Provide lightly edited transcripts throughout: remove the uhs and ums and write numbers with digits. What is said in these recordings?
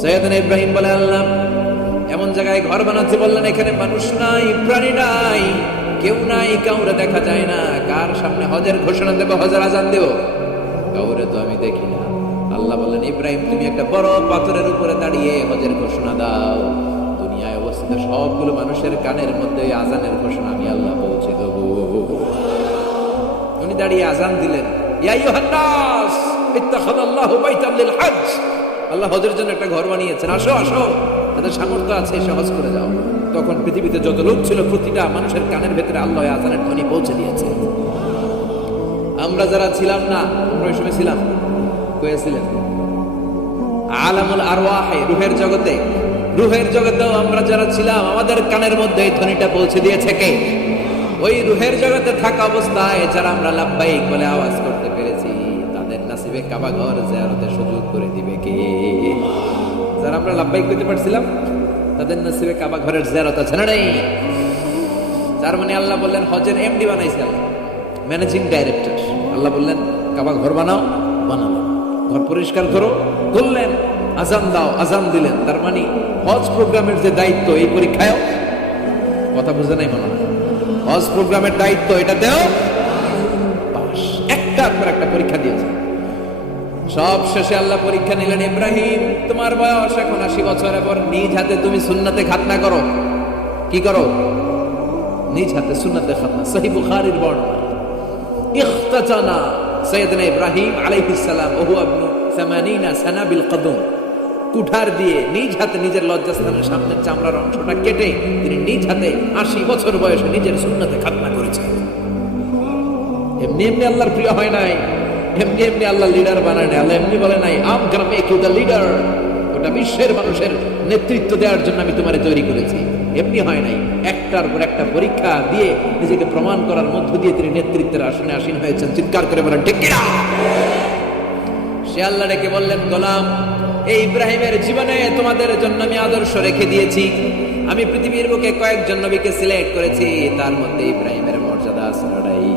সৈয়দনা ইব্রাহিম বলে, আল্লাহ এমন জায়গায় ঘর বানাতে বললেন এখানে মানুষ নাই, প্রাণী নাই, কেউ নাই, কাউরে দেখা যায় না, কার সামনে হজের ঘোষণা দেব, হজের আজান দেব? কাউরে তো আমি দেখি না। আল্লাহ বললেন, ইব্রাহিম তুমি একটা বড় পাথরের উপরে দাঁড়িয়ে হজের ঘোষণা দাও, দুনিয়ায় অবস্থিত সবগুলো মানুষের কানের মধ্যে ওই আজানের ঘোষণা আমি আল্লাহ পৌঁছে দেব। উনি দাঁড়িয়ে আজান দিলেন, ইয়া আইয়ুহান নাস ইত্তাখাযাল্লাহু বাইতান লিল হজ, আল্লাহ হজের জন্য একটা ঘর বানিয়েছেন, আসো আসো, তাদের সামর্থ্য আছে এসে হজ করে যাও। তখন পৃথিবীতে যত লোক ছিল প্রতিটা মানুষের কানের ভেতরে আল্লাহ আজানের ধ্বনি পৌঁছে দিয়েছে। আমরা যারা ছিলাম না, আমরা ওই সময় ছিলাম, হয়েছিলেন আলামুল আরওয়াহে, রূহের জগতে, রূহের জগতেও আমরা যারা ছিলাম আমাদের কানের মধ্যে এই ধ্বনিটা পৌঁছে দিয়েছে কে? ওই রূহের জগতে থাকা অবস্থায় যারা আমরা লাব্বাইক বলে আওয়াজ করতে পেরেছি তাদের নাসিবে কাবা ঘর জিয়ারতের সুযোগ করে দিবে কে? যারা আমরা লাব্বাইক করতে পারছিলাম তাদের নসিবে কাবা ঘরের জিয়ারত আছে না নাই? তার মানে আল্লাহ বললেন হজের এমডি বানাইছে আল্লাহ, ম্যানেজিং ডাইরেক্টর। আল্লাহ বললেন কাবা ঘর বানাও, বানালেন। ঘর পরিষ্কার করো, করলেন। আজান দাও, আজান দিলেন। তার মানে হজ প্রোগ্রামের যে দায়িত্ব এই পরীক্ষায়ও, কথা বুঝে নাই মনে হয়, হজ প্রোগ্রামের দায়িত্ব এটা দেও, পাস। একটার পর একটা পরীক্ষা দিয়েছে। সব শেষে আল্লাহ পরীক্ষা নিলেন, ইব্রাহিম তোমার বয়স এখন 80 বছর, এবার নিজ হাতে তুমি সুন্নাতে খাতনা করো। কি করো? নিজ হাতে সুন্নাতে খাতনা। সহিহ বুখারীর বর্ণনা, ইখতাতানা সাইয়েদনা ইব্রাহিম আলাইহিস সালাম ওহু ইবনু 80 সানা বিল কদম, কুঠার দিয়ে নিজ হাতে নিজের লজ্জাস্থানের সামনের চামড়ার অংশটা কেটে তিনি নিজ হাতে 80 বছর বয়সে নিজের সুন্নাতে খাতনা করেছেন। এমনি এমনি আল্লাহর প্রিয় হয় নাই, এমনি এমনি আল্লাহ লিডার বানায় নাই। আল্লাহ এমনি বলে নাই I'm gonna make you the leader, ওটা বিশ্বের মানুষের নেতৃত্ব দেওয়ার জন্য আমি তোমারে তৈরি করেছি। এমনি হয় নাই, একটার পর একটা পরীক্ষা দিয়ে নিজেকে প্রমাণ করার মধ্য দিয়ে তিনি নেতৃত্বের আসনে আসীন হয়েছেন। চিৎকার করে বলেন ঠিক কিনা? সে আল্লাহ ডেকে বললেন, গোলাম এই ইব্রাহিমের জীবনে তোমাদের জন্য আমি আদর্শ রেখে দিয়েছি। আমি পৃথিবীর বুকে কয়েকজন নবীকে সিলেক্ট করেছি, তার মধ্যে ইব্রাহিমের মর্যাদা আছে লড়াই।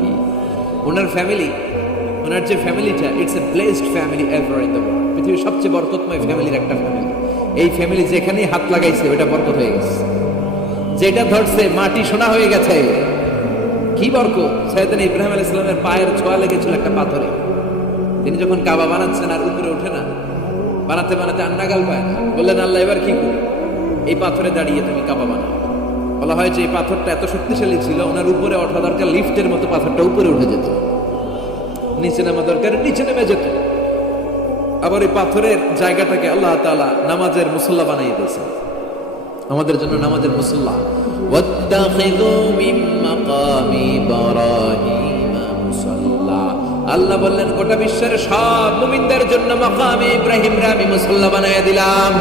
ওনার ফ্যামিলি, ওনার যে ফ্যামিলিটা, it's a blessed family ever in the world. পৃথিবীর সবচেয়ে বরকতময় ফ্যামিলির একটা ফ্যামিলি। এই ফ্যামিলি যেখানেই হাত লাগাইছে ওটা বরকত হয়ে গেছে, যেটা ধরছে মাটি সোনা হয়ে গেছে। কি বরকত! সাইয়েদনা ইব্রাহিম আলাইহিস সালামের পায়ের ছোঁয়া লেগেছিল একটা পাথরে। তিনি যখন কাবা বানাচ্ছেন আর উপরে ওঠে না, বানাতে বানাতে আর নাগাল পায় না, বললেন আল্লাহ এবার কি করি? এই পাথরে দাঁড়িয়ে তুমি কাবা বানাও। বলা হয় যে এই পাথরটা এত শক্তিশালী ছিল, ওনার উপরে ওঠা দরকার লিফটের মতো, পাথরটা উপরে উঠে যেত, নিচে নামা দরকার নিচে নেমে যেত। আবার এই পাথরের জায়গাটাকে আল্লাহ তাআলা নামাজের মুসল্লা বানিয়ে দিয়েছে, আমাদের জন্য নামাজের মুসল্লা। ওয়াত্তাখিযু মিন মাকামি ইব্রাহিম মুসাল্লা। আল্লাহ বললেন গোটা বিশ্বের সব মুমিনদের জন্য মাকামে ইব্রাহিমরে আমি মুসল্লা বানায়া দিলাম।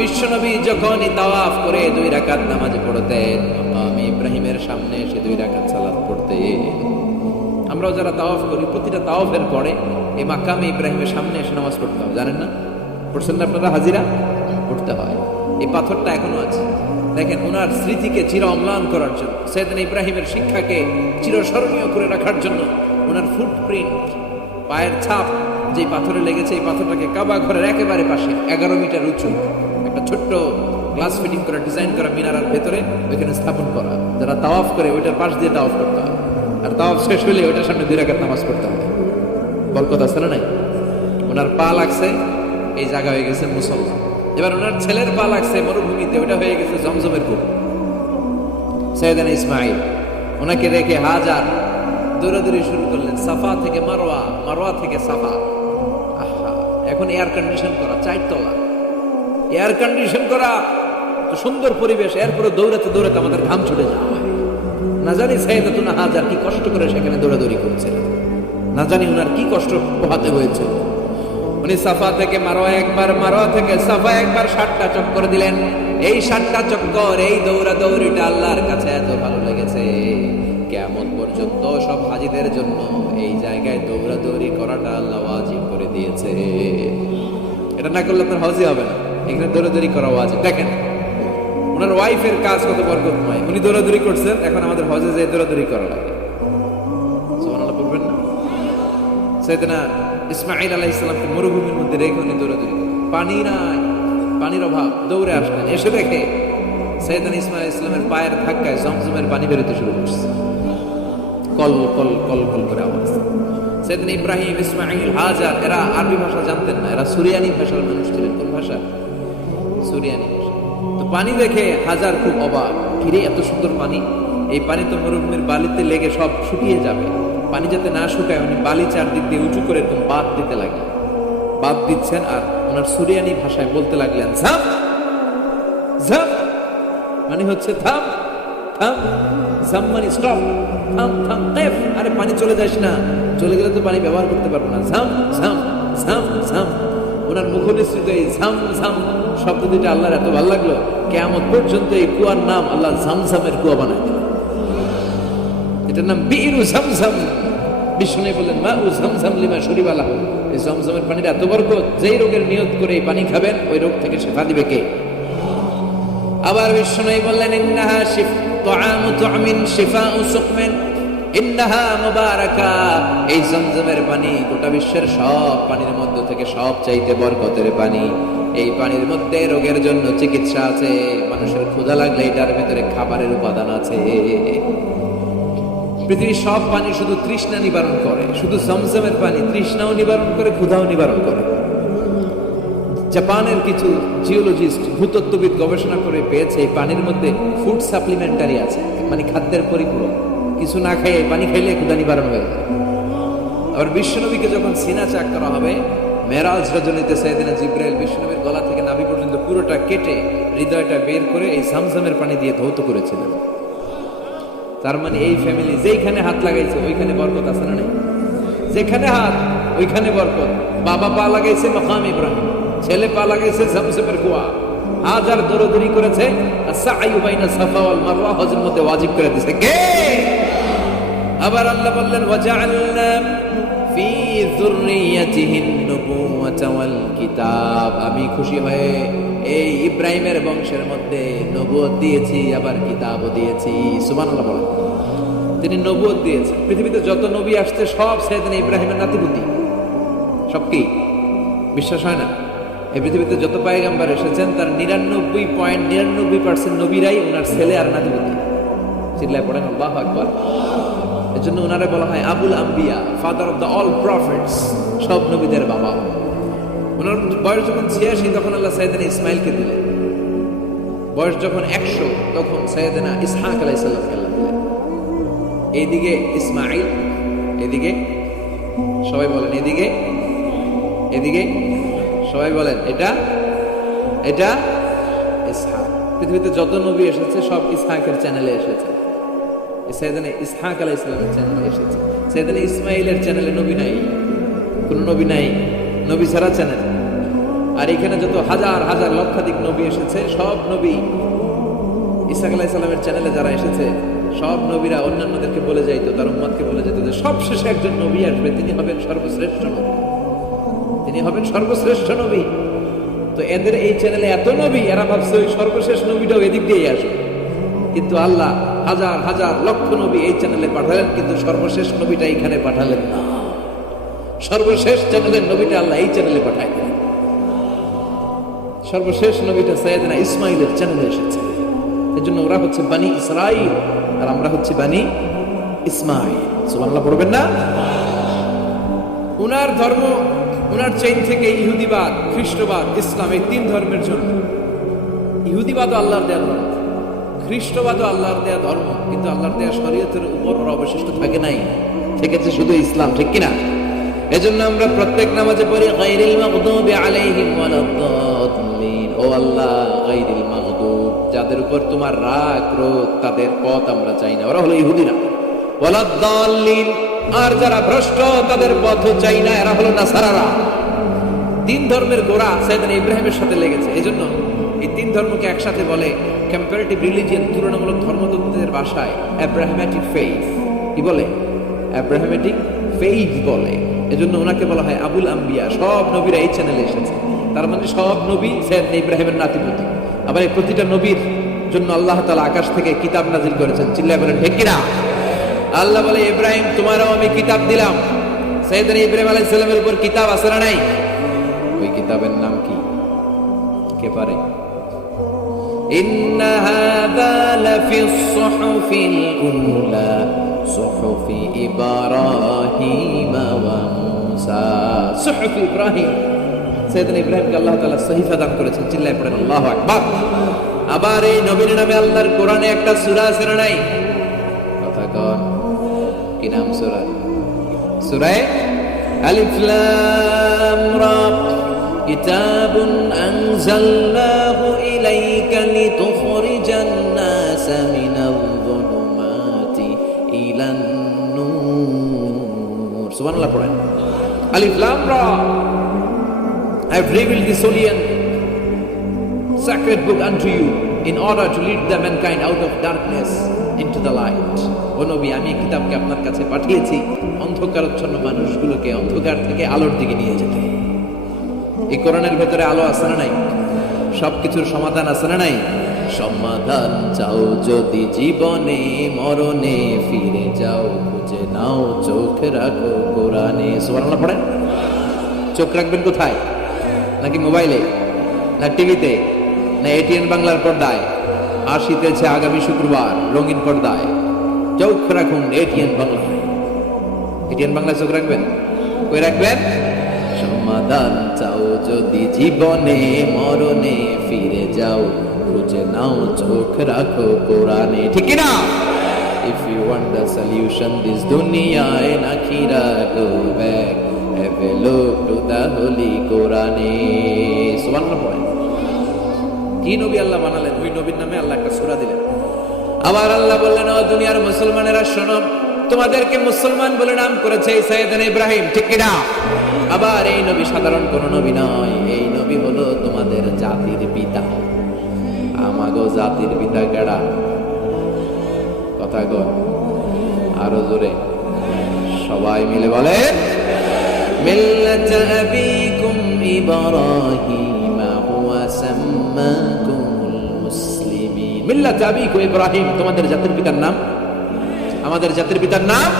বিশ্বনবী যখনই তাওয়াফ করে 2 রাকাত নামাজ পড়তেন, মাকামে ইব্রাহিমের সামনে এসে 2 রাকাত সালাত পড়তেন। আমরাও যারা তাওয়াফ করি, প্রতিটা তাওয়াফের পরে এই মাকামে ইব্রাহিমের সামনে এসে নামাজ পড়তে হবে, জানেন না? পড়ছেন না আপনারা? হাজিরা পড়তে হয়। এই পাথরটা এখনো আছে। দেখেন, ওনার স্মৃতিকে চির অম্লান করার জন্য, সাইয়েদনা ইব্রাহিমের শিক্ষাকে চিরস্মরণীয় করে রাখার জন্য ওনার ফুটপ্রিন্ট, পায়ের ছাপ যে পাথরে লেগেছে, এই পাথরটাকে কাবা ঘরের একেবারে পাশে 11 মিটার উঁচু একটা ছোট্ট গ্লাস ফিটিং করা, ডিজাইন করা মিনারার ভেতরে ওইখানে স্থাপন করা। যারা তাওয়াফ করে ওইটার পাশ দিয়ে তাওয়াফ করতে হয়, আর তাওয়াফ শেষ হলে ওইটার সামনে 2 রাকাত নামাজ পড়তে হবে। বরকত আছে না নাই? ওনার পা লাগছে, এই জায়গা হয়ে গেছে মুসল্লা। এবার ওনার ছেলের পা লাগছে মরুভূমিতে, ওটা হয়ে গেছে জমজমের কূপ। সাইয়েদনা ইসমাঈল ওনাকে রেখে হাজার দৌড়াদৌড়ি শুরু করলেন, সাফা থেকে মারওয়া, মারওয়া থেকে সাফা। আহা, এখন এয়ার কন্ডিশন করা, 4 তলা এয়ার কন্ডিশন করা, তো সুন্দর পরিবেশ, এরপরে দৌড়াতে দৌড়াতে আমাদের ঘাম ছুটে যাওয়া হয়। না জানি সাইয়েদাতুনা হাজার কি কষ্ট করে সেখানে দৌড়াদৌড়ি করছিলেন, না জানি ওনার কি কষ্ট পোহাতে হয়েছে। উনি সাফা থেকে মারওয়া একবার, মারওয়া থেকে সাফা একবার 7টা চক্কর দিলেন। এই 7টা চক্কর, এই দৌড়াদৌড়িটা আল্লাহর কাছে এত ভালো লেগেছে, কিয়ামত পর্যন্ত সব হাজীদের জন্য এই জায়গায় দৌড়াদৌড়ি করাটা আল্লাহ ওয়াজিব করে দিয়েছে। এটা না করলে আপনার হজই হবে না, এখানে দৌড়াদৌড়ি করা ওয়াজিব। দেখেন ওনার ওয়াইফের কাজ কত বরকতময়, উনি দৌড়াদৌড়ি করছেন, এখন আমাদের হজে যে দৌড়াদৌড়ি করা লাগে। সুবহানাল্লাহ পড়বেন না? সাইয়েদনা ইসমাঈল আলাইহিস সালামকে মরুভূমির মধ্যে রেখে উনি দৌড়াদৌড়ি, পানি নাই, পানির অভাব, দৌড়ে আসলেন। এসে দেখে সাইয়েদনা ইসমাঈল ইসলামের পায়ের ধাক্কায় জমজমের পানি বেরোতে শুরু করছে, কল কল কল কল করে আওয়াজ। সাইয়েদনা ইব্রাহিম, ইসমাঈল, হাজার এরা আরবি ভাষা জানতেন না, এরা সুরিয়ানি ভাষার মানুষ ছিলেন। কোন ভাষা? সুরিয়ানি ভাষা। তো পানি দেখে হাজার খুব অবাক, কিরে এত সুন্দর পানি, এই পানি তো মরুভূমির বালিতে লেগে সব শুকিয়ে যাবে। পানি যাতে না শুকায় উনি বালি চারদিক দিয়ে উঁচু করে এরকম বাদ দিতে লাগলেন, বাদ দিচ্ছেন আর ওনার সুরিয়ানি ভাষায় বলতে লাগলেন ঝাম ঝাম, মানে হচ্ছে থাম থাম, ঝাম মানে স্টপ, থাম থাম, কেফ, আরে পানি চলে যাস না, চলে গেলে তো পানি ব্যবহার করতে পারবো না, ঝাম ঝাম ঝাম ঝাম। ওনার মুখনিসৃত এই ঝাম ঝাম শব্দ দুইটা আল্লাহর এত ভালো লাগলো, কিয়ামত পর্যন্ত এই কুয়ার নাম আল্লাহ ঝামঝামের কুয়া বানায় দিলেন। এটার নাম বিরু ঝামঝাম। বিষ্ণু বললেন মা উ ঝামঝাম লিমা শরিবা লাহু, এই ঝমঝমের পানির এত বরকত, যেই রোগের নিয়ত করে এই পানি খাবেন ওই রোগ থেকে শিফা দিবে কে? আবার বিষ্ণু বললেন ইন্নাহা তুআমু তুআমিন শিফাউ সুকমিন ইন্নাহা মুবারাকা, এই ঝমঝমের পানি গোটা বিশ্বের সব পানির মধ্যে থেকে সব চাইতে বরকতের পানি। এই পানির মধ্যে রোগের জন্য চিকিৎসা আছে, মানুষের ক্ষুধা লাগলে এটার ভিতরে খাবারের উপাদান আছে। পৃথিবীর সব পানি শুধু তৃষ্ণা নিবারণ করে, শুধু জমজমের পানি তৃষ্ণাও নিবারণ করে, ক্ষুধাও নিবারণ করে। জাপানের কিছু জিওলজিস্ট, ভূতত্ত্ববিদ গবেষণা করে পেয়েছে এই পানির মধ্যে ফুড সাপ্লিমেন্টারি আছে, মানে খাদ্যের পরিপূরক। কিছু না খেয়ে পানি খাইলে ক্ষুধা নিবারণ হয়ে যায়। আবার বিশ্বনবীকে যখন সিনা চাক করা হবে, মেরাজ রজনীতে সাইয়েদনা জিবরাইল বিশ্বনবীর গলা থেকে নাভি পর্যন্ত পুরোটা কেটে হৃদয়টা বের করে এই ঝমঝমের পানি দিয়ে ধৌত করেছিলেন। তার মানে এই ফ্যামিলি যেইখানে হাত লাগাইছে ওইখানে বরকত আছে না? নেই? যেখানে হাত ওইখানে বরকত। বাবা পা লাগাইছে মাকাম ইব্রাহিম, ছেলে পা লাগাইছে ঝমঝমের কুয়া, হাজার দৌড়াদৌড়ি করেছে, সাআয়ু বাইনা সাফা ওয়াল মারওয়া হজের মধ্যে ওয়াজিব করে দিয়েছে কে? আবার আল্লাহ বললেন ওয়াজআলনা ফি যুররিয়াতিহিন নুবুওয়াতা ওয়াল কিতাব, আমি খুশি হয়ে এই ইব্রাহিমের বংশের মধ্যে নবুয়ত দিয়েছি, আবার কিতাবও দিয়েছি। সুবহানাল্লাহ বলেন। তিনি নবুয়ত দিয়েছেন। পৃথিবীতে যত নবী আসছে সব সাইয়েদনা ইব্রাহিমের নাতিপুতি, সব কি বিশ্বাস হয় না? এই পৃথিবীতে যত পয়গম্বর এসেছেন তার 99.99% নবীরাই ওনার ছেলে আর নাতিপুতি। চিল্লায় পড়েন আল্লাহু আকবার। এজন্য ওনারে বলা হয় আবুল আম্বিয়া, father of the all prophets, সব নবীদের বাবা। ওনার বয়স যখন 86 তখন আল্লাহ সাইয়েদনা ইসমাইলকে দিলেন। বয়স যখন 100 তখন সাইয়েদনা ইসহাক আলাইহিস সালামকে আল্লাহ দিলেন। এইদিকে ইসমাইল, এদিকে সবাই বলেন এদিকে, এদিকে সবাই বলেন এটা এটা ইসহাক। পৃথিবীতে যত নবী এসেছে সব ইসহাকের চ্যানেলে এসেছে। সাইয়েদনা ইসহাক আলাইহিস সালামের চ্যানেলে এসেছে। সাইয়েদনা ইসমাইলের চ্যানেলে নবী নাই, কোন নবী নাই, নবী ছাড়া চ্যানেল। আর এখানে যত হাজার হাজার লক্ষাধিক নবী এসেছে সব নবী ইসহাক আলাইহিস সালামের চ্যানেলে যারা এসেছে সব নবীরা অন্যান্যদেরকে বলে যাইতো, তার উম্মতকে বলে যেত যে সবশেষে একজন নবী আসবে, তিনি হবেন সর্বশ্রেষ্ঠ নবী, তিনি হবেন সর্বশ্রেষ্ঠ নবী। তো এদের এই চ্যানেলে এত নবী, এরা ভাবছে ওই সর্বশেষ নবীটাও এদিক দিয়েই আসবে। কিন্তু আল্লাহ হাজার হাজার লক্ষ নবী এই চ্যানেলে পাঠালেন, কিন্তু সর্বশেষ নবীটা এখানে পাঠালেন না। সর্বশেষ চ্যানেলের নবীটা আল্লাহ এই চ্যানেলে পাঠায় দিলেন। সর্বশেষ নবীটা সাইয়েদনা ইসমাইলের চ্যানেলে এসেছে। এজন্য ওরা হচ্ছে বানি ইসরাইল আর আমরা হচ্ছে বানি ইসমাইল। সুবহানাল্লাহ পড়বেন না? উনার ধর্ম, উনার চেইন থেকে ইহুদিবাদ, খ্রিস্টবাদ, ইসলাম, এই তিন ধর্মের জন্য। ইহুদিবাদও আল্লাহর দেয়া ধর্ম, খ্রিস্টবাদও আল্লাহর দেয়া ধর্ম, কিন্তু আল্লাহর দেয়া শরীয়তের উপর ওরা অবশিষ্ট থাকে নাই, থেকেছে শুধু ইসলাম, ঠিক কিনা? এজন্য আমরা প্রত্যেক নামাজে পড়ি গায়রিল মাগদুবি আলাইহিম ওয়ালাদ-দাল্লিন, ও আল্লাহ গায়রিল মাগদুব, যাদের উপর তোমার রাগ ক্রোধ, তাদের পথ আমরা চাই না, ওরা হলো ইহুদিরা। ওয়ালাদ-দাল্লিন, আর যারা ভ্রষ্ট তাদের পথও চাই না, এরা হলো নাসারারা। তিন ধর্মের গোড়া সাইয়েদনা ইব্রাহিমের সাথে লেগেছে। এজন্য এই তিন ধর্মকে একসাথে বলে কম্পারেটিভ রিলিজিয়ন, তুলনামূলক ধর্মতত্ত্বের ভাষায় অ্যাব্রাহামেটিক ফেইথ। কি বলে? অ্যাব্রাহামেটিক ফেইথ বলে। এজন্য ওনাকে বলা হয় আবুল আম্বিয়া। সব নবীরা এই চ্যানেলে এসেছে, তার মানে সব নবী সাইয়েদনা ইব্রাহিমের নাতিপুতি। আবার এই প্রতিটা নবীর জন্য আল্লাহ তাআলা আকাশ থেকে কিতাব নাজিল করেছেন। চিল্লায় বলেন ঠিক কিনা? আল্লাহ বলে ইব্রাহিম তোমারও আমি কিতাব দিলাম। সাইয়েদনা ইব্রাহিম আলাইহিস সালামের উপর কিতাব আছে না নাই? ওই কিতাবের নাম কি? কে পারে? ইন্না হাযা লাফিস সুহুফিল উলা সুহুফি ইব্রাহিম ওয়া মূসা। সুহুফ ইব্রাহিম, সাইয়েদনা ইব্রাহিমকে আল্লাহ তাআলা সহিফা দান করেছেন। চিল্লায় পড়েন আল্লাহু আকবার। আবার এই নবীর নামে আল্লাহর কোরআনে একটা সূরা আছে না নাই? কথা কন, কি নাম সূরা? সূরা আলিফ লাম রা। কিতাবুন আনজালনাহু ইলাইকা লিতুখরিজান নাসা মিনাল-যুলুমাতি ইলান-নূর। সুবহানাল্লাহ পড়েন। আলিফ লাম রা। I have revealed this holy and sacred book unto you in order to lead the mankind out of darkness into the light. ও নবী, আমি কিতাবকে আপনার কাছে পাঠিয়েছি অন্ধকারাচ্ছন্ন মানুষগুলোকে অন্ধকার থেকে আলোর দিকে নিয়ে যেতে। এই কোরআনের ভেতরে আলো আছে না নাই? সবকিছুর সমাধান আছে না নাই? সমাধান চাও যদি জীবনে মরণে, ফিরে যাও খুঁজে নাও চোখ রাখো কোরআনে। সুবহানাল্লাহ পড়েন। চোখ রাখবেন কোথায়? নাকি মোবাইলে, না টিভিতে, না এটিএন বাংলার পর্দায়? আসিতেছে আগামী শুক্রবার রঙিন পর্দায়। চোখ রাখুন এটিএন বাংলায়। এটিএন বাংলায় চোখ রাখবেন। কই রাখবেন? সমাধান চাও যদি জীবনে মরণে, ফিরে যাও খুঁজে নাও চোখ রাখো কোরআনে। ঠিক কি না? If you want the solution this dunya and akhirah, go back, have a look to the holy Quran. সুবহানাল্লাহ পড়েন। কি নবী আল্লাহ বানালেন, ওই নবীর নামে আল্লাহ একটা সূরা দিলেন। আবার আল্লাহ বললেন, ও দুনিয়ার মুসলমানেরা শোনো, তোমাদেরকে মুসলমান বলে নাম করেছে সাইয়েদনা ইব্রাহিম। ঠিক কি না? আবার এই নবী সাধারণ কোন নবী নয়, এই নবী হলো তোমাদের জাতির পিতা। আমাগো জাতির পিতা কেডা? কথা কর আরো জোরে, সবাই মিলে বলে, মিল্লাত আবিকুম ইব্রাহিম হুয়া সাম্মাকুমুল মুসলিমিন। মিল্লাত আবিকুম ইব্রাহিম, তোমাদের জাতির পিতার নাম, আমাদের জাতির পিতার নাম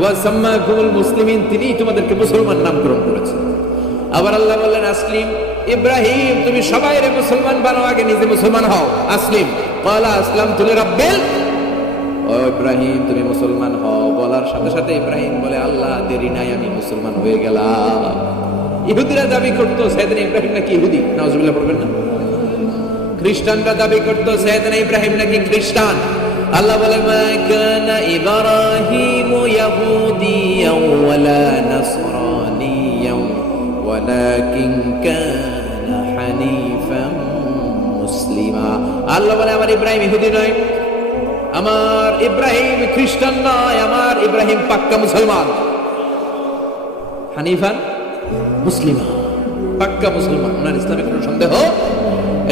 ওয়া সাম্মাকুমুল মুসলিমিন, তিনি তোমাদেরকে মুসলমান নামকরণ করেছেন। আবার আল্লাহ বললেন, আসলিম ইব্রাহিম, তুমি সবাইরে মুসলমান বানাও, আগে নিজে মুসলমান হও। আসলিম ক্বালা আসলামতু লিরাব্বিল। ও ইব্রাহিম, তুমি মুসলমান হও বলার সাথে সাথে ইব্রাহিম বলে, আল্লাহ দেরি নাই, আমি মুসলমান হয়ে গেলাম। ইহুদিরা দাবি করতো সাইয়েদনা ইব্রাহিম নাকি ইহুদি। নাউজুবিল্লাহ পড়বেন না? খ্রিস্টানরা দাবি করতো সাইয়েদনা ইব্রাহিম নাকি খ্রিস্টান। আল্লাহ বলে, মা কানা ইব্রাহিম ইয়াহুদিয়াও ওয়ালা নাসরানিয়াও ওয়ালাকিন কানা হানিফাম মুসলিমা। আল্লাহ বলে, আমার ইব্রাহিম ইহুদি নয়, আমার ইব্রাহিম খ্রিস্টান নয়, আমার ইব্রাহিম পাক্কা মুসলমান। হানিফান মুসলিমা, পাক্কা মুসলমান, ওনার ইসলামে কোনো সন্দেহ।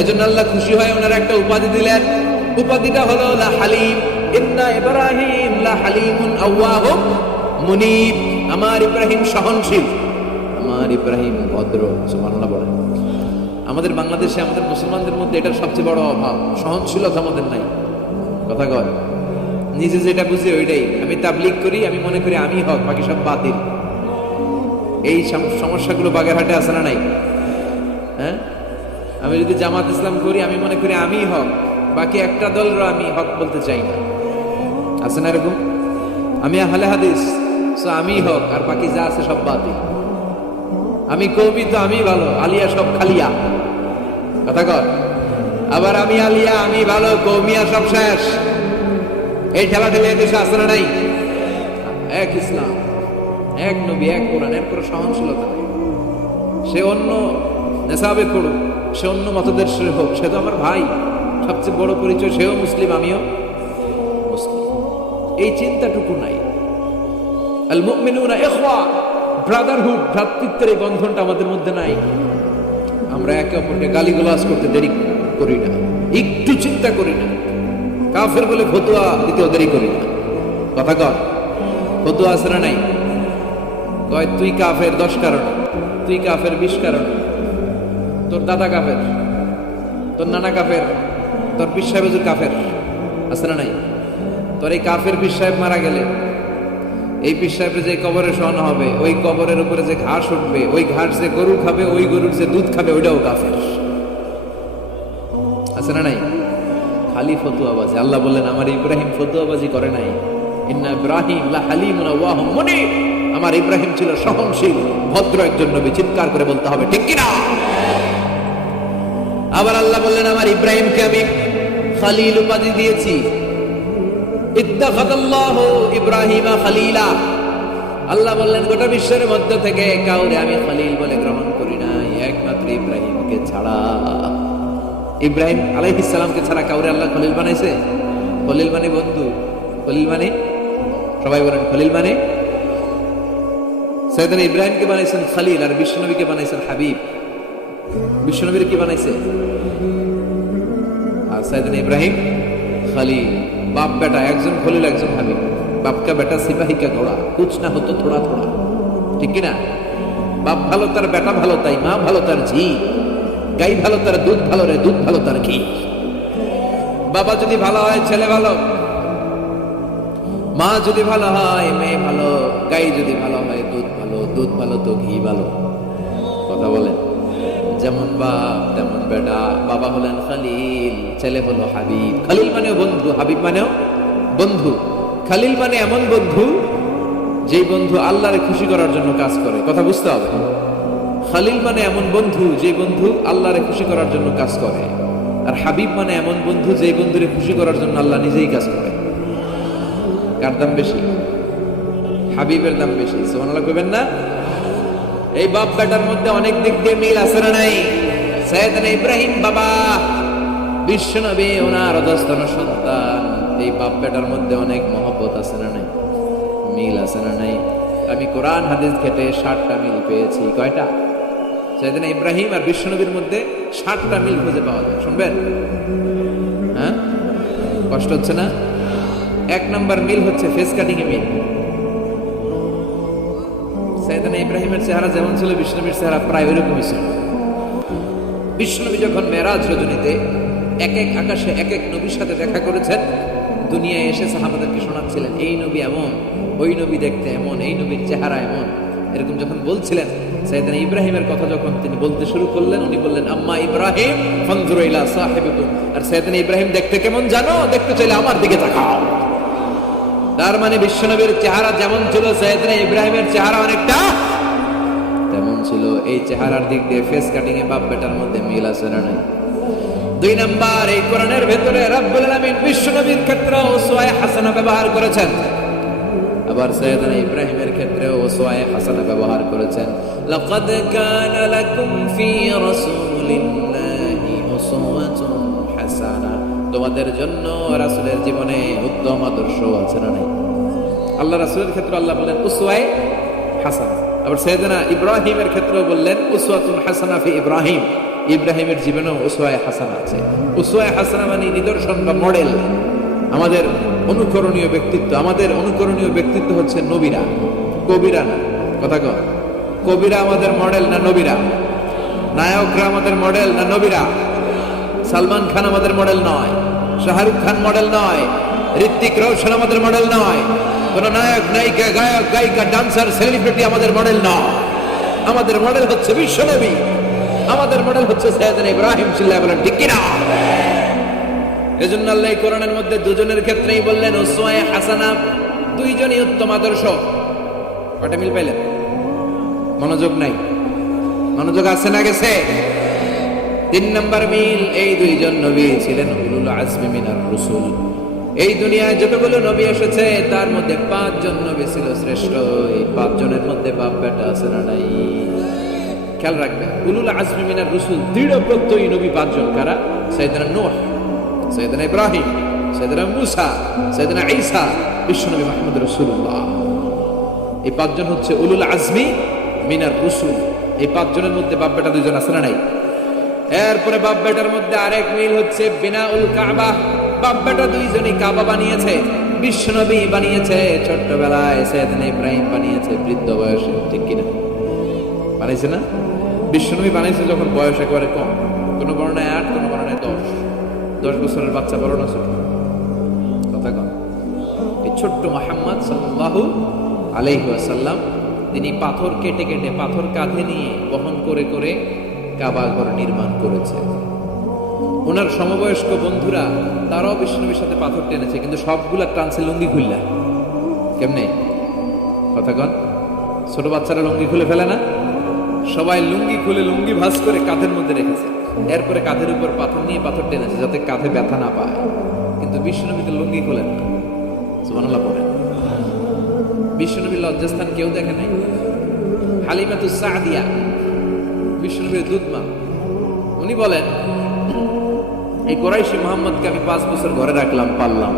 এজন্য আল্লাহ খুশি হয়ে ওনার একটা উপাধি দিলেন। উপাধিটা হলো লা হালিম। ইন্না ইব্রাহিম লা হালিমুন আওয়াহুম মুনিব। আমার ইব্রাহিম সহনশীল, আমার ইব্রাহিম ভদ্র। সুবহানাল্লাহ বলেন। আমাদের বাংলাদেশে, আমাদের মুসলমানদের মধ্যে এটার সবচেয়ে বড় অভাব, সহনশীলতা আমাদের নাই। কথা কয়, নিজে যেটা বুঝি ওইটাই। আমি তাবলীগ করি, আমি মনে করি আমি হক, বাকি সব বাতিল। এই সমস্যাগুলো বাগেরহাটে আছে না নাই? হ্যাঁ, আমি যদি জামাত ইসলাম করি, আমি মনে করি আমি হক, বাকি একটা দলরা আমি হক বলতে চাই না। আছে না এরকম? আমি আহলে হাদিস, সো আমি হক, আর বাকি যা আছে সব বাতিল। আমি কওমি, তো আমি ভালো, আলিয়া সব খালিয়া। কথা কয়। আবার আমি আলিয়া, আমি ভালো, কওমিয়া সব শেষ। এই ঠেলা ঠেলে দেশে আছে না নাই? এক ইসলাম, এক নবী, এক কোরআন, এর কোনো সহনশীলতা নেই। সে অন্য নেশাবে করুক, সে অন্য মতদর্শের হোক, সে তো আমার ভাই। সবচেয়ে বড় পরিচয়, সেও মুসলিম, আমিও মুসলিম। এই চিন্তাটুকু নাই। আল মুমিনুনা ইখওয়া, ব্রাদারহুড, ভ্রাতৃত্বের এই বন্ধনটা আমাদের মধ্যে নাই। আমরা একে অপরকে গালিগালাজ করতে দেরি করি না, একটু চিন্তা করি না। কাফের বলে ফতোয়া দিতেও দেরি করি না। কথা কয়, ফতোয়া আছে না নাই? কয় তুই কাফের 10 কারণ, তুই কাফের 20 কারণ, তোর দাদা কাফের, তোর নানা কাফের, তোর পীর সাহেব হুজুর কাফের। আছে না নাই? তোর এই কাফের পীর সাহেব মারা গেলে, এই পীর সাহেবের যে কবরে শোয়ানো হবে, ওই কবরের উপরে যে ঘাস উঠবে, ওই ঘাস যে গরু খাবে, ওই গরুর যে দুধ খাবে, ওইটাও কাফের। আছে না নাই? খালি ফতুয়াবাজি। আল্লাহ বললেন আমার ইব্রাহিম ফতুয়াবাজি করে নাই। ইন্না ইব্রাহিম লা হালিমুন আওয়াহুম মুনিব, আমার ইব্রাহিম ছিল সহনশীল ভদ্র একজন নবী। চিৎকার করে বলতে হবে ঠিক কিনা? আবার আল্লাহ বললেন আমার ইব্রাহিমকে আমি খলিল উপাধি দিয়েছি। ইত্তাখাযাল্লাহু ইব্রাহিমা খলিলা, আল্লাহ বললেন গোটা বিশ্বের মধ্য থেকে কাউরে আমি খলিল বলে গ্রহণ করি নাই, একমাত্র ইব্রাহিমকে ছাড়া। ইব্রাহিম আলাইহিস সালামকে ছাড়া কাউরে আল্লাহ খলিল বানাইছে? খলিল মানে বন্ধু, খলিল মানে, সবাই বলেন খলিল মানে। সাইয়েদনা ইব্রাহিমকে বানাইছেন খলিল, আর বিশ্বনবীকে বানাইছেন হাবিব। বিশ্বনবীর কি বানাইছে? আর সাইয়েদনা ইব্রাহিম খলিল। বাপ বেটা, একজন খলিল একজন হাবিব। বাপ কা বেটা সিপাহি কা ঘোড়া, কুছ না হতো থোড়া থোড়া, ঠিক কিনা? বাপ ভালো তার বেটা ভালো তাই, মা ভালো তার ঝি, গাই ভালো তার দুধ ভালো রে, দুধ ভালো তার ঘি। বাবা যদি ভালো হয় ছেলে ভালো, মা যদি ভালো হয় মেয়ে ভালো, গাই যদি ভালো হয় দুধ ভালো, দুধ ভালো তো ঘি ভালো। কথা বলেন? যেমন বাপ তেমন বেটা। বাবা হলেন খলিল, ছেলে হলো হাবিব। খলিল মানেও বন্ধু, হাবিব মানেও বন্ধু। খলিল মানে এমন বন্ধু যেই বন্ধু আল্লাহরে খুশি করার জন্য কাজ করে। কথা বুঝতে হবে। খলিল মানে এমন বন্ধু যে বন্ধু আল্লাহরে খুশি করার জন্য কাজ করে। আর হাবিব মানে এমন বন্ধু যে বন্ধুরে খুশি করার জন্য আল্লাহ নিজেই কাজ করে। কার দাম বেশি? হাবিবের দাম বেশি। সুবহানাল্লাহ কইবেন না? এই বাপ বেটার মধ্যে অনেক দিক দিয়ে মিল আছে না নাই? সাইয়েদনা ইব্রাহিম বাবা, বিশ্বনবী ওনার অধস্তন সন্তান। এই বাপ বেটার মধ্যে অনেক মহব্বত আছে না নাই? মিল আছে না নাই? আমি কোরআন হাদিস ঘেটে 60টা মিল পেয়েছি। কয়টা? সাইয়েদনা ইব্রাহিম আর বিশ্বনবীর মধ্যে 60টা মিল খুঁজে পাওয়া যায়। শুনবেন? হ্যাঁ, কষ্ট হচ্ছে না? 1 নম্বর মিল হচ্ছে ফেস কাটিং এ মিল। সাইয়েদনা ইব্রাহিমের চেহারা যেমন ছিল বিশ্বনবীর চেহারা প্রায় ওইরকমই ছিল। বিশ্বনবী যখন মেরাজ রজনীতে এক এক আকাশে এক এক নবীর সাথে দেখা করেছেন, দুনিয়ায় এসে সাহাবাদেরকে শোনাচ্ছিলেন এই নবী এমন, ওই নবী দেখতে এমন, এই নবীর চেহারা এমন, এরকম যখন বলছিলেন, সাইয়েদনা ইব্রাহিমের কথা যখন তিনি বলতে শুরু করলেন, উনি বললেন আম্মা ইব্রাহিম ফানজুরু ইলা সাহিবিকুম। আর সাইয়েদনা ইব্রাহিম দেখতে কেমন জানো? দেখতে চাইলে আমার দিকে তাকাও। তার মানে বিশ্বনবীর চেহারা যেমন ছিল, সাইয়েদনা ইব্রাহিমের চেহারা অনেকটা তেমন ছিল। এই চেহারার দিক দিয়ে ফেস কাটিং এ বাপ বেটার মধ্যে মিল আছে না নাই? 2 নাম্বার, এই কোরআনের ভেতরে রব্বুল আলামিন বিশ্বনবীর ক্ষেত্রে উসওয়ায়ে হাসানা ব্যবহার করেছেন। আবার সাইয়েদনা ইব্রাহিমের ক্ষেত্রে উসওয়ায়ে হাসানা ব্যবহার করেছেন। লাকাদ কানা লাকুম ফি রাসূলিল্লাহি উসওয়াতুন হাসানা, তোমাদের জন্য রাসূলের জীবনে উত্তম আদর্শ আছে না নাই? আল্লাহ রাসূলের ক্ষেত্রে আল্লাহ বলেন উসওয়ায়ে হাসানা। আবার সাইয়েদনা ইব্রাহিমের ক্ষেত্রেও বললেন উসওয়াতুন হাসানা ফি ইব্রাহিম, ইব্রাহিমের জীবনেও উসওয়ায়ে হাসানা আছে। উসওয়ায়ে হাসানা মানে নিদর্শন বা মডেল, আমাদের অনুকরণীয় ব্যক্তিত্ব। আমাদের অনুকরণীয় ব্যক্তিত্ব হচ্ছে নবীরা, কবিরা না। কথা কন, কবিরা আমাদের মডেল না নবীরা? নায়করা আমাদের মডেল না নবীরা? সালমান খান আমাদের মডেল নয়, শাহরুখ খান মডেল নয়, ঋত্বিক রোশন আমাদের মডেল নয়, কোন নায়ক নায়িকা গায়ক গায়িকা ডান্সার সেলিব্রিটি আমাদের মডেল নয়। আমাদের মডেল হচ্ছে বিশ্বনবী, আমাদের মডেল হচ্ছে সাইয়েদনা ইব্রাহিম। চিল্লায়ে বলেন ঠিক কিনা? এজন্য আল্লাহ কোরআনের মধ্যে দুজনের ক্ষেত্রেই বললেন উসওয়ায়ে হাসানা, দুইজনই উত্তম আদর্শ। কয়টা মিল পাইলেন? মনোযোগ নাই? মনোযোগ আছে না গেছে? 3 নম্বর মিল, এই দুইজন নবী ছিলেন উলুল আজমি মিনার রাসূল। এই দুনিয়ায় যতগুলো নবী এসেছে তার মধ্যে 5 জন নবী ছিল শ্রেষ্ঠ। এই 5 জনের মধ্যে বাপ বেটা আছে না নাই? খেয়াল রাখবেন, উলুল আজমি মিনার রাসূল দৃঢ় প্রত্যয়ী নবী 5 জন। কারা? সাইয়েদনা নূহ, সাইয়েদনা ইব্রাহিম, সাইয়েদনা মূসা, সাইয়েদনা ঈসা, বিশ্বনবী মুহাম্মদ রাসূলুল্লাহ। এই 5 জন হচ্ছে উলুল আজমি মিনার রাসূল। এই 5 জনের মধ্যে বাপ বেটা 2 জন আছে না নাই? এরপরে বাপ বেটার মধ্যে আরেক মিল হচ্ছে বিনাউল কাবা। বাপ বেটা 2 জনই কাবা বানিয়েছে। বিশ্বনবী বানিয়েছে ছোট্টবেলায়, সাইয়েদনা ইব্রাহিম বানিয়েছে বৃদ্ধ বয়সে। ঠিক কিনা? বানাইছে না? বিশ্বনবী বানাইছে যখন বয়স একেবারে কম। কোন বর্ণনায় 8, কোন বর্ণনায় 10 বছরের বাচ্চা বড় না ছোট? কথা কন। এই ছোট্ট মুহাম্মদ সাল্লাল্লাহু আলাইহি ওয়াসাল্লাম তিনি পাথর কেটে কেটে, পাথর কাঁধে নিয়ে বহন করে করে কাবা ঘর নির্মাণ করেছে। ওনার সমবয়স্ক বন্ধুরা তারাও বিশ্বনবীর সাথে পাথর টেনেছে, কিন্তু সবগুলা টানছে লুঙ্গি খুললা। কেমনে কথা কন? ছোট বাচ্চারা লুঙ্গি খুলে ফেলে না? সবাই লুঙ্গি খুলে লুঙ্গি ভাঁজ করে কাঁধের মধ্যে রেখেছে, এরপরে কাঁধের উপর পাথর নিয়ে পাথর টেনেছে যাতে কাঁধে ব্যথা না পায়। কিন্তু বিশ্বনবী তো লুঙ্গি খোলেন না। সুবহানাল্লাহ পড়েন। বিশ্বনবীর লজ্জাস্থান কেউ দেখে নাই। হালিমাতুস সাদিয়া বিশ্বনবীর দুধমা, উনি বলেন এই কুরাইশি মুহাম্মদকে আমি 5 বছর ঘরে রাখলাম, পাললাম।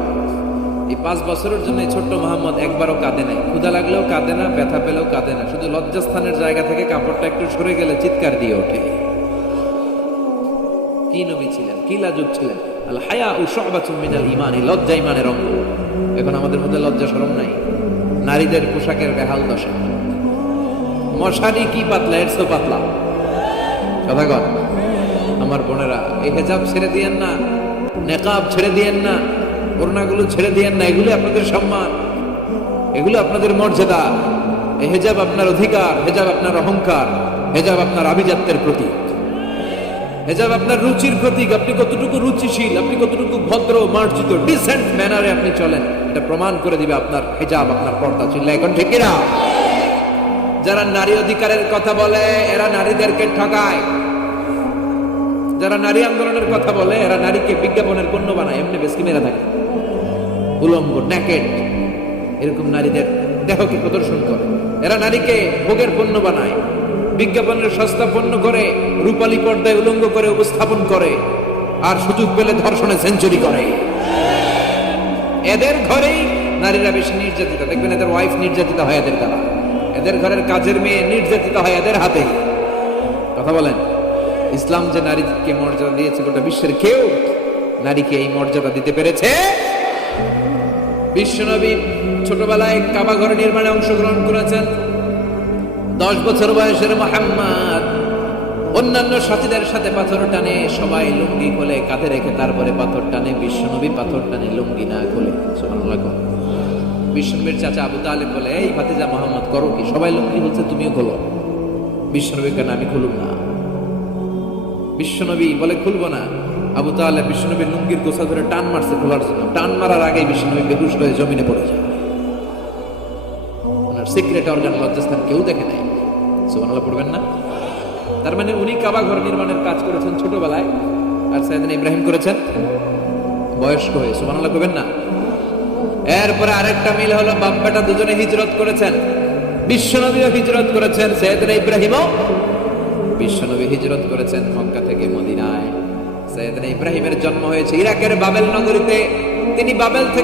এই 5 বছরের জন্য এই ছোট্ট মুহাম্মদ একবারও কাঁদে নাই, ক্ষুধা লাগলেও কাঁদে না, ব্যথা পেলেও কাঁদে না, শুধু লজ্জাস্থানের জায়গা থেকে কাপড়টা একটু সরে গেলে চিৎকার দিয়ে ওঠে। কি নবী ছিলেন, কি লাজুক ছিলেন। আল হায়াউ শুবাতুম মিনাল ঈমান, লজ্জা ঈমানের অঙ্গ। এখন আমাদের মধ্যে লজ্জা শরম নাই। নারীদের পোশাকের বেহাল দশা। মশারি কি পাতলা, এর চেয়েও পাতলা। কথা কন আমার বোনেরা, এই হিজাব ছেড়ে দিয়েন না, নেকাব ছেড়ে দিয়েন না, ওড়নাগুলো ছেড়ে দিয়েন না। এগুলো আপনাদের সম্মান, এগুলো আপনাদের মর্যাদা। এই হিজাব আপনার অধিকার, হিজাব আপনার অহংকার, হিজাব আপনার আভিজাত্যের প্রতীক, হিজাব আপনার রুচির প্রতীক। আপনি কতটুকু রুচিশীল, আপনি কতটুকু ভদ্র, মার্জিত, ডিসেন্ট ম্যানারে আপনি চলেন, এটা প্রমাণ করে দিবে আপনার হিজাব, আপনার পর্দা। চিল্লা এখন ঠিক কিনা? যারা নারী অধিকারের কথা বলে এরা নারীদেরকে ঠকায়। যারা নারী আন্দোলনের কথা বলে এরা নারীকে বিজ্ঞাপনের পণ্য বানায়, এমনি বেশি মেরা থাকে, উলঙ্গ, নেকেড, এরকম নারীদের দেহকে প্রদর্শন করে। এরা নারীকে ভোগের পণ্য বানায়, বিজ্ঞাপনের সস্তা পণ্য করে, রূপালী পর্দায় উলঙ্গ করে উপস্থাপন করে, আর সুযোগ পেলে ধর্ষণে সেঞ্চুরি করে। এদের ঘরেই নারীরা বেশি নির্যাতিত। দেখবেন এদের ওয়াইফ নির্যাতিত হয় এদের দ্বারা, এদের ঘরের কাজের মেয়ে নির্যাতিত হয় এদের হাতে। কথা বলেন, ইসলাম যে নারীকে মর্যাদা দিয়েছে, গোটা বিশ্বের কেউ নারীকে এই মর্যাদা দিতে পেরেছে? বিশ্বনবী ছোটবেলায় কাবা ঘর নির্মাণে অংশগ্রহণ করেছেন। 10 বছর বয়সের মুহাম্মদ অন্যান্য সাথীদের সাথে পাথর টানে, সবাই লুঙ্গি খুলে কাঁধে রেখে তারপরে পাথর টানে। বিশ্বনবী পাথর টানে লুঙ্গি না খুলে। সুবহানাল্লাহ। বিশ্বনবীর চাচা আবু তালেব বলে, এই ভাতিজা মুহাম্মদ করো কি? সবাই লুঙ্গি খুলছে, তুমিও খোলো। বিশ্বনবী কেন? আমি খুলব না। বিশ্বনবী বলে খুলবো না। আবু তালেব বিশ্বনবীর লুঙ্গির গোছা ধরে টান মারছে খোলার জন্য। টান মারার আগে বিশ্বনবী বেহুশ হয়ে জমিনে পড়ে যায়। ওনার সিক্রেট অর্গান লজ্জাস্থান কেউ দেখে নাই। সুবহানাল্লাহ পড়বেন না? তার মানে উনি কাবা ঘর নির্মাণের কাজ করেছেন ছোটবেলায়, আর সাইয়েদনা ইব্রাহিম করেছেন বয়স্ক হয়ে। সুবহানাল্লাহ করবেন না? এরপরে আরেকটা মিল হলো, বাপ বেটা দুজনে হিজরত করেছেন। বিশ্বনবীও হিজরত করেছেন, সাইয়েদনা ইব্রাহিমও। বিশ্বনবী হিজরত করেছেন মক্কা থেকে মদিনায়। সাইয়েদনা ইব্রাহিমের জন্ম হয়েছে ইরাকের বাবেল নগরীতে। তিনি বাবেল থেকে